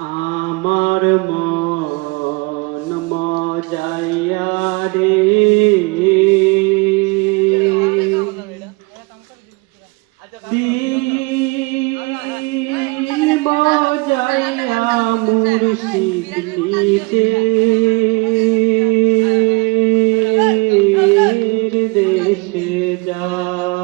আমার মন মজাইয়া রে দিল মজাইয়া মুর্শিদ নিচে দেশে যা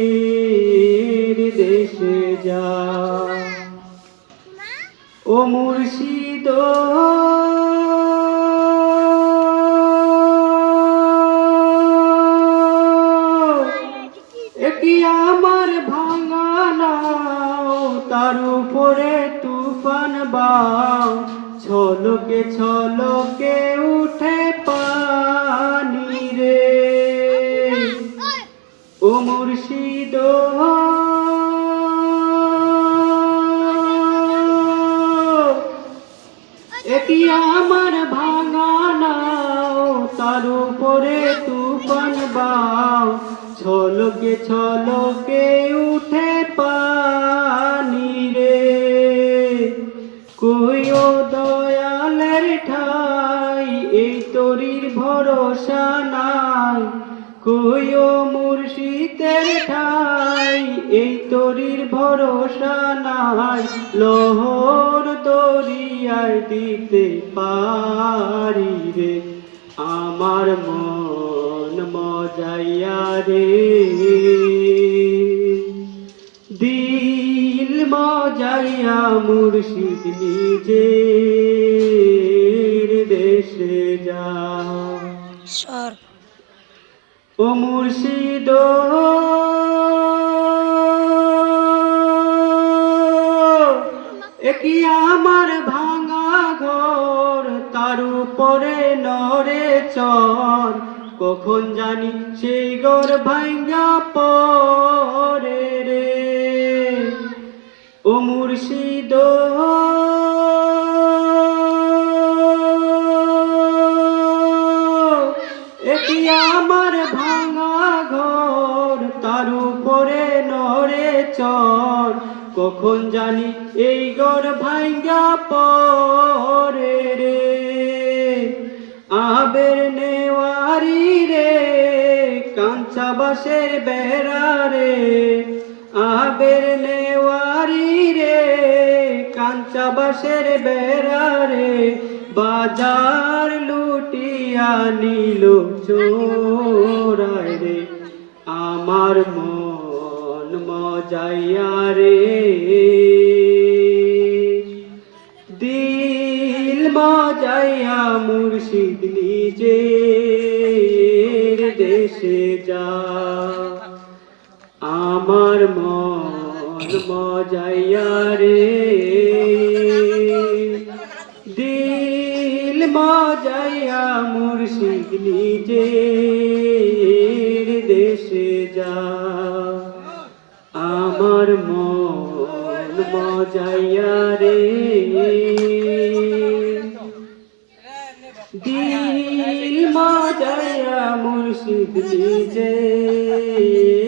ও মুর্শিদ। একি আমার ভাঙা নাও, তার উপরে তুফান বাও। ছলকে ছলকে উঠে পানি রে। ও মুর্শিদ। আমার ভাঙানাও তার উপরে তুফান বাও। ছলকে ছলকে উঠে পানি রে। কইও দয়ালের ঠাই, এই তরির ভরসা নাই। কইও মুর্শিদের ঠাই, এই তরির ভরসা নাই। লহর দরিয়ায় দিতে পারি রে, আমার মন মজাইয়া রে। দিল মজাইয়া মুর্শিদ নিজে দেশে ও মুর্শিদ। একই আমার ভাঙা ঘর, তার উপরে নরে চর। কখন জানি সেই ঘর ভাঙ্গা পরে রে। ও মুর্শিদ। চর, কখন জানি এই ঘর ভাঙ্গা পরে রে? আবের নেওয়ারি রে, কাঞ্চা বাসের বেড়া রে। আবের নেওয়ারি রে, কাঞ্চা বাসের বেড়া রে। বাজার লুটিয়া নিল চোরায় রে। আমার মন মজাইয়া রে। দিল মজাইয়া মুর্শিদ নিজে দেশে যা। আমার মন মজাইয়া রে। দিল মজাইয়া মুর্শিদ নিজে মজাইয়া রে দিল মজাইয়া মুর্শিদ নিজের দেশে যা